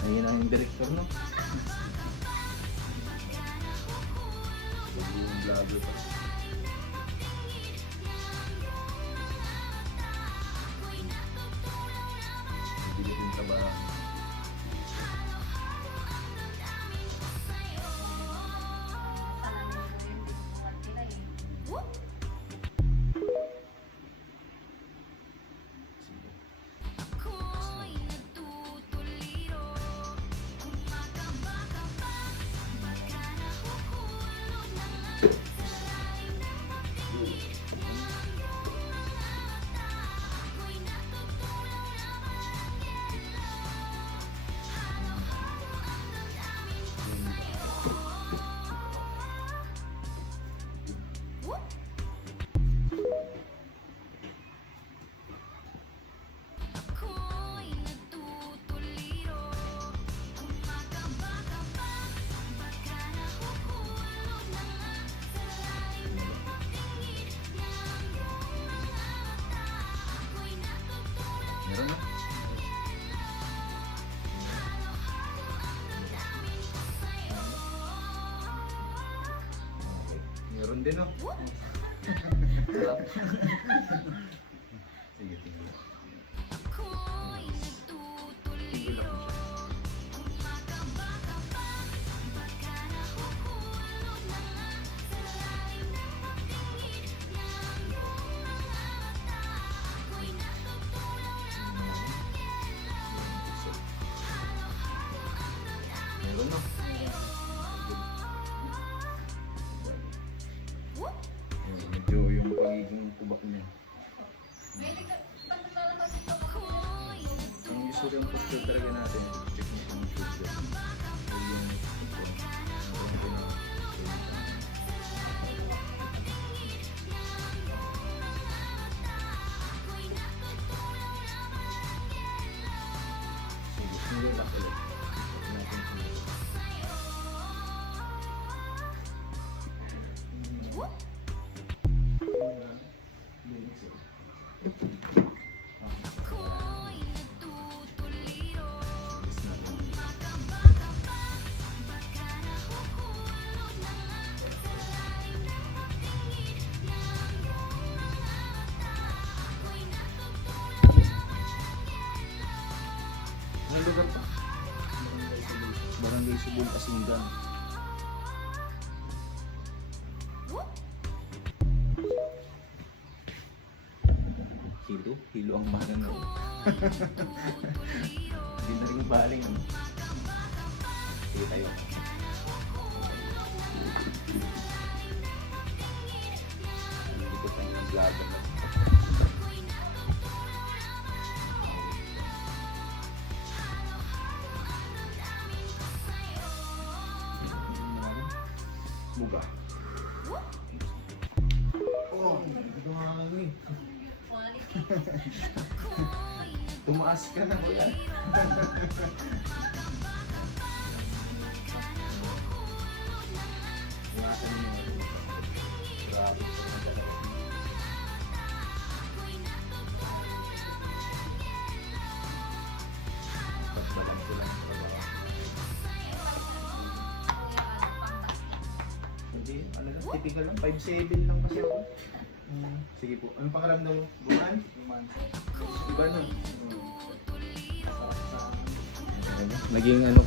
Ayun ang director, no? Yung vlogger pa. Bibigat yung trabaho. Meron na. Meron din, no? Sarap. Sige, tingnan. Tingnan lang siya. Meron, no? Medyo yung pagiging kubak niya. Yung usually yung posture talaga natin, check mo kung shoulder. Yung sige, single back ulit. Anong lugar pa? Barangay Subol, Kasinggan. Hilo ang mahal na. Hindi na rin baling. Sige tayo. Hindi ko tayo ng vlogger na. Buga. Oh, ito nga kami. Tumaas ka na, kuya. Grabe ko na talaga. Pagbalan ko lang sa trabaho. Hindi, ano lang, typical lang. 5'7" lang kasi ako. Sige po. Anong pakaramdam mo? Buman? Buman. Iba na. Naging ano?